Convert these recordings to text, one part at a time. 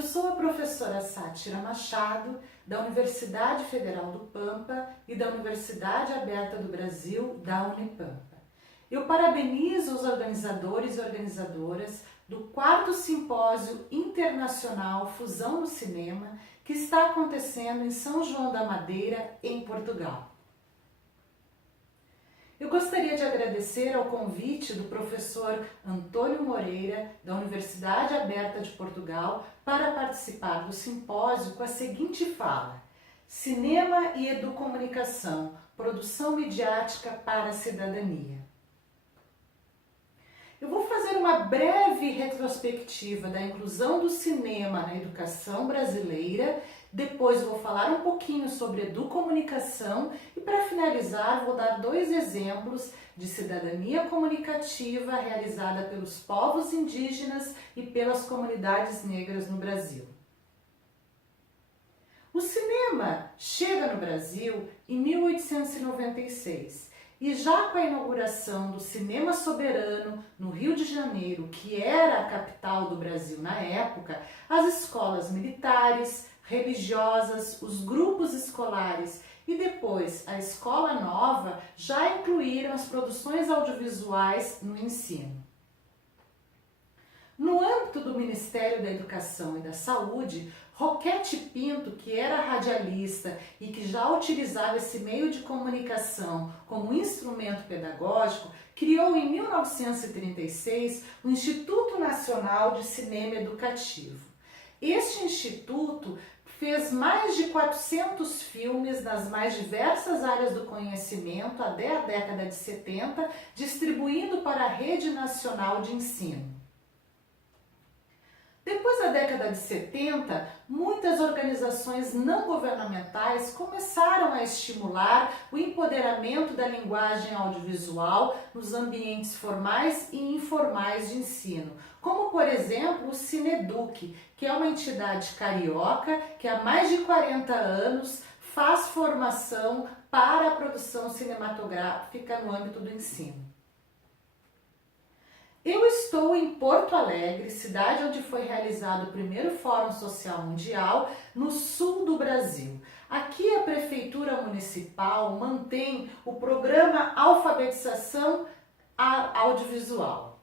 Eu sou a professora Sátira Machado, da Universidade Federal do Pampa e da Universidade Aberta do Brasil, da Unipampa. Eu parabenizo os organizadores e organizadoras do 4º Simpósio Internacional Fusão no Cinema, que está acontecendo em São João da Madeira, em Portugal. Eu gostaria de agradecer ao convite do professor Antônio Moreira, da Universidade Aberta de Portugal, para participar do simpósio com a seguinte fala: Cinema e Educomunicação, produção midiática para a cidadania. Eu vou fazer uma breve retrospectiva da inclusão do cinema na educação brasileira, depois vou falar um pouquinho sobre educomunicação e, para finalizar, vou dar 2 exemplos de cidadania comunicativa realizada pelos povos indígenas e pelas comunidades negras no Brasil. O cinema chega no Brasil em 1896. E já com a inauguração do Cinema Soberano no Rio de Janeiro, que era a capital do Brasil na época, as escolas militares, religiosas, os grupos escolares e depois a Escola Nova já incluíram as produções audiovisuais no ensino. No âmbito do Ministério da Educação e da Saúde, Roquete Pinto, que era radialista e que já utilizava esse meio de comunicação como instrumento pedagógico, criou em 1936 o Instituto Nacional de Cinema Educativo. Este instituto fez mais de 400 filmes nas mais diversas áreas do conhecimento até a década de 70, distribuindo para a Rede Nacional de Ensino. Depois da década de 70, muitas organizações não governamentais começaram a estimular o empoderamento da linguagem audiovisual nos ambientes formais e informais de ensino, como, por exemplo, o Cineduc, que é uma entidade carioca que há mais de 40 anos faz formação para a produção cinematográfica no âmbito do ensino. Eu estou em Porto Alegre, cidade onde foi realizado o primeiro Fórum Social Mundial, no sul do Brasil. Aqui a Prefeitura Municipal mantém o programa Alfabetização Audiovisual.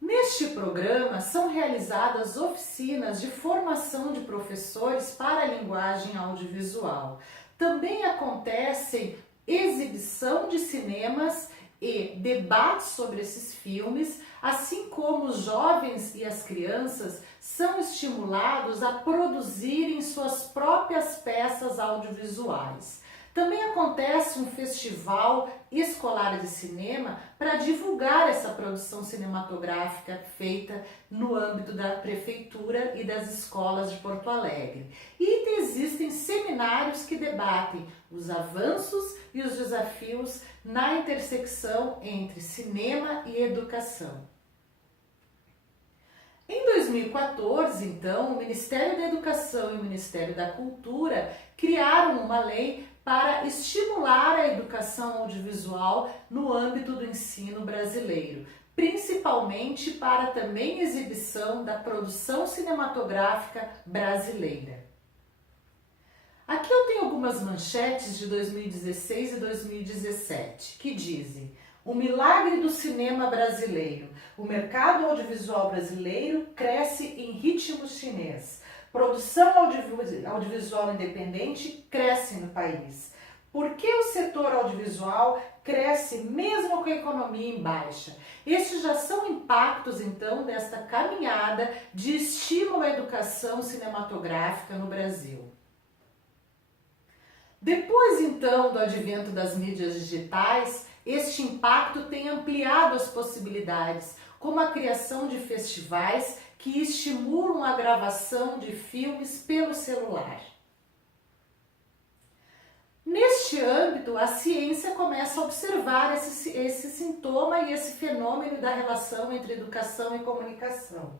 Neste programa são realizadas oficinas de formação de professores para a linguagem audiovisual. Também acontecem exibição de cinemas e debates sobre esses filmes, assim como os jovens e as crianças são estimulados a produzirem suas próprias peças audiovisuais. Também acontece um festival escolar de cinema para divulgar essa produção cinematográfica feita no âmbito da prefeitura e das escolas de Porto Alegre. E existem seminários que debatem os avanços e os desafios na intersecção entre cinema e educação. Em 2014, então, o Ministério da Educação e o Ministério da Cultura criaram uma lei para estimular a educação audiovisual no âmbito do ensino brasileiro, principalmente para também exibição da produção cinematográfica brasileira. Aqui eu tenho algumas manchetes de 2016 e 2017 que dizem: o milagre do cinema brasileiro, o mercado audiovisual brasileiro cresce em ritmo chinês. Produção audiovisual independente cresce no país. Por que o setor audiovisual cresce mesmo com a economia em baixa? Estes já são impactos, então, desta caminhada de estímulo à educação cinematográfica no Brasil. Depois, então, do advento das mídias digitais, este impacto tem ampliado as possibilidades, como a criação de festivais que estimulam a gravação de filmes pelo celular. Neste âmbito, a ciência começa a observar esse sintoma e esse fenômeno da relação entre educação e comunicação,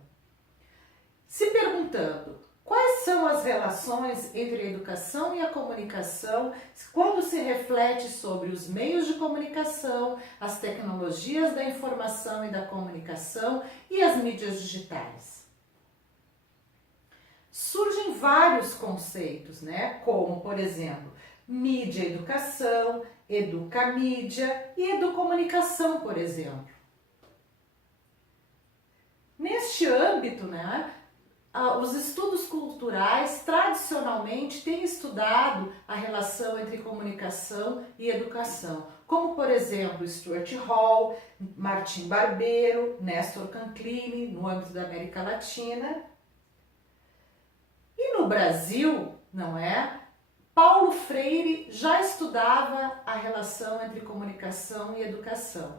se perguntando: quais são as relações entre a educação e a comunicação quando se reflete sobre os meios de comunicação, as tecnologias da informação e da comunicação e as mídias digitais? surgem vários conceitos, né? Como, por exemplo, mídia educação, educamídia e educomunicação, por exemplo. Neste âmbito, né, os estudos culturais tradicionalmente têm estudado a relação entre comunicação e educação, como por exemplo Stuart Hall, Martim Barbeiro, Néstor Canclini, no âmbito da América Latina. E no Brasil, não é? Paulo Freire já estudava a relação entre comunicação e educação,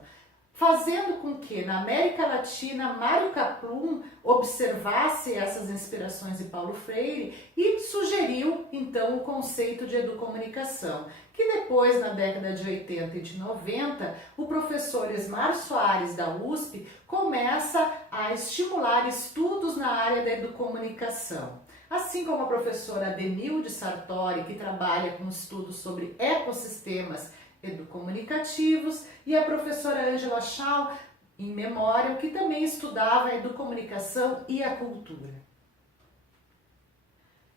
fazendo com que na América Latina Mário Kaplun observasse essas inspirações de Paulo Freire e sugeriu então o conceito de educomunicação, que depois, na década de 80 e de 90, o professor Esmar Soares da USP começa a estimular estudos na área da educomunicação. Assim como a professora Denilde Sartori, que trabalha com estudos sobre ecossistemas educomunicativos, e a professora Ângela Schau, em memória, que também estudava a educomunicação e a cultura.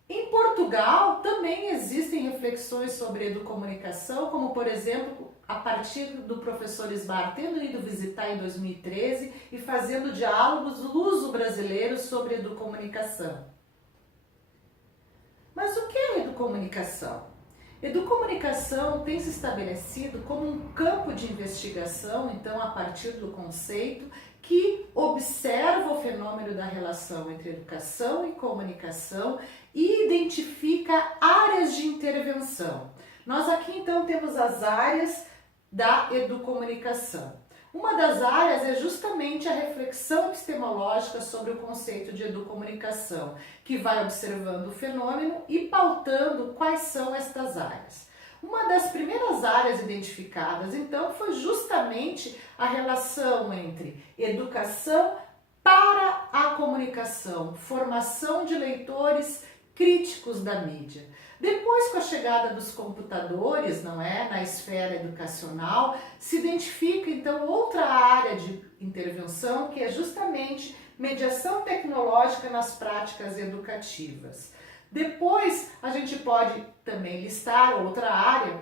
Em Portugal também existem reflexões sobre educomunicação, como por exemplo, a partir do professor Esbar tendo ido visitar em 2013 e fazendo diálogos luso-brasileiros sobre educomunicação. Mas o que é educomunicação? Educomunicação tem se estabelecido como um campo de investigação, então a partir do conceito, que observa o fenômeno da relação entre educação e comunicação e identifica áreas de intervenção. Nós aqui então temos as áreas da educomunicação. Uma das áreas é justamente a reflexão epistemológica sobre o conceito de educomunicação, que vai observando o fenômeno e pautando quais são estas áreas. Uma das primeiras áreas identificadas, então, foi justamente a relação entre educação para a comunicação, formação de leitores críticos da mídia. Depois, com a chegada dos computadores, não é, na esfera educacional, se identifica então outra área de intervenção, que é justamente mediação tecnológica nas práticas educativas. Depois, a gente pode também listar outra área,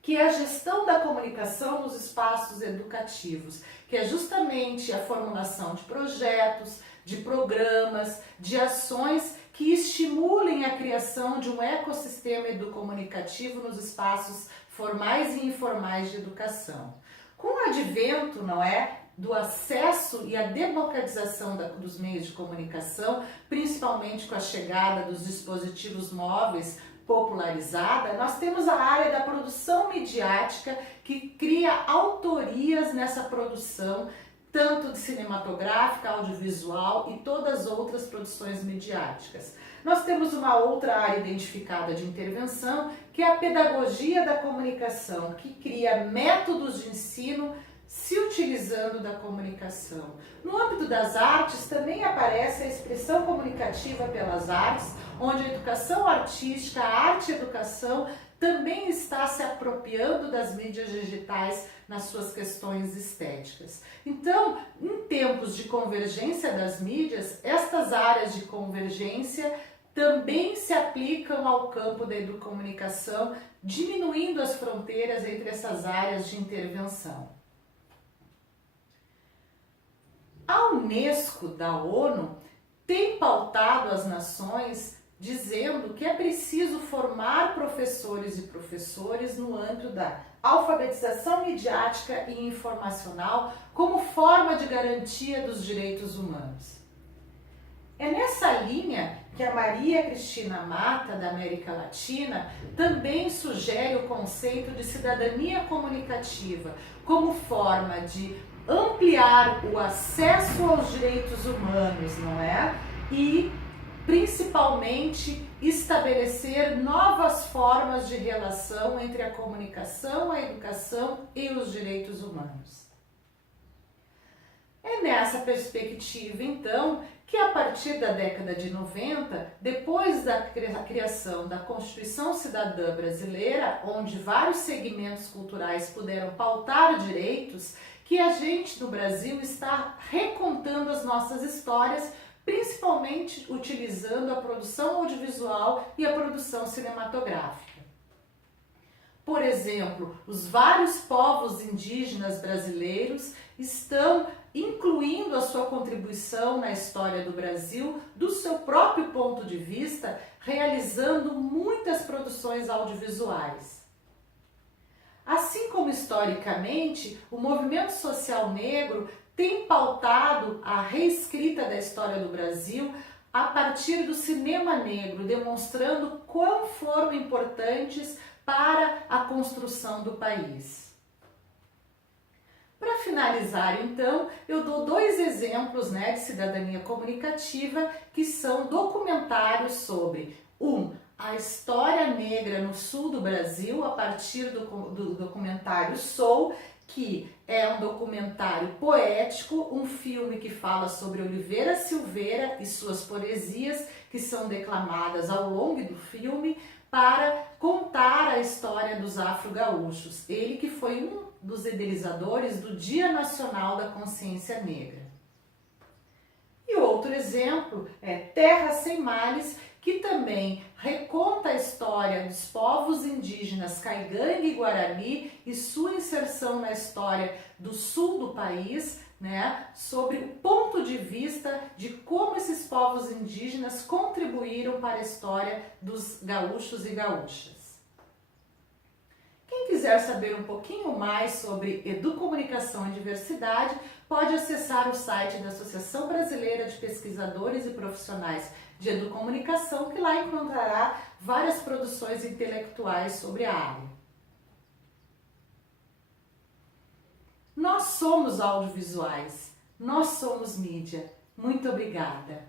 que é a gestão da comunicação nos espaços educativos, que é justamente a formulação de projetos, de programas, de ações que estimulem a criação de um ecossistema educomunicativo nos espaços formais e informais de educação. Com o advento, não é, do acesso e a democratização dos meios de comunicação, principalmente com a chegada dos dispositivos móveis popularizada, nós temos a área da produção midiática que cria autorias nessa produção, tanto de cinematográfica, audiovisual e todas as outras produções midiáticas. Nós temos uma outra área identificada de intervenção, que é a pedagogia da comunicação, que cria métodos de ensino se utilizando da comunicação. No âmbito das artes também aparece a expressão comunicativa pelas artes, onde a educação artística, a arte-educação, também está se apropriando das mídias digitais nas suas questões estéticas. Então, em tempos de convergência das mídias, estas áreas de convergência também se aplicam ao campo da educomunicação, diminuindo as fronteiras entre essas áreas de intervenção. A Unesco da ONU tem pautado as nações dizendo que é preciso formar professores e professores no âmbito da alfabetização midiática e informacional como forma de garantia dos direitos humanos. É nessa linha que a Maria Cristina Mata, da América Latina, também sugere o conceito de cidadania comunicativa como forma de ampliar o acesso aos direitos humanos, não é? E principalmente estabelecer novas formas de relação entre a comunicação, a educação e os direitos humanos. É nessa perspectiva, então, que a partir da década de 90, depois da criação da Constituição Cidadã Brasileira, onde vários segmentos culturais puderam pautar direitos, que a gente no Brasil está recontando as nossas histórias principalmente utilizando a produção audiovisual e a produção cinematográfica. Por exemplo, os vários povos indígenas brasileiros estão incluindo a sua contribuição na história do Brasil do seu próprio ponto de vista, realizando muitas produções audiovisuais. Assim como historicamente, o movimento social negro tem pautado a reescrita da história do Brasil a partir do cinema negro, demonstrando quão foram importantes para a construção do país. Para finalizar, então, eu dou dois exemplos, de cidadania comunicativa, que são documentários sobre a história negra no sul do Brasil, a partir do documentário Soul, que é um documentário poético, um filme que fala sobre Oliveira Silveira e suas poesias, que são declamadas ao longo do filme, para contar a história dos afro-gaúchos. Ele que foi um dos idealizadores do Dia Nacional da Consciência Negra. E outro exemplo é Terra Sem Males, que também reconta a história dos povos indígenas Caigangue e Guarani e sua inserção na história do sul do país, sobre o ponto de vista de como esses povos indígenas contribuíram para a história dos gaúchos e gaúchas. Quem quiser saber um pouquinho mais sobre educomunicação e diversidade, pode acessar o site da Associação Brasileira de Pesquisadores e Profissionais de Educomunicação, que lá encontrará várias produções intelectuais sobre a área. Nós somos audiovisuais, nós somos mídia. Muito obrigada!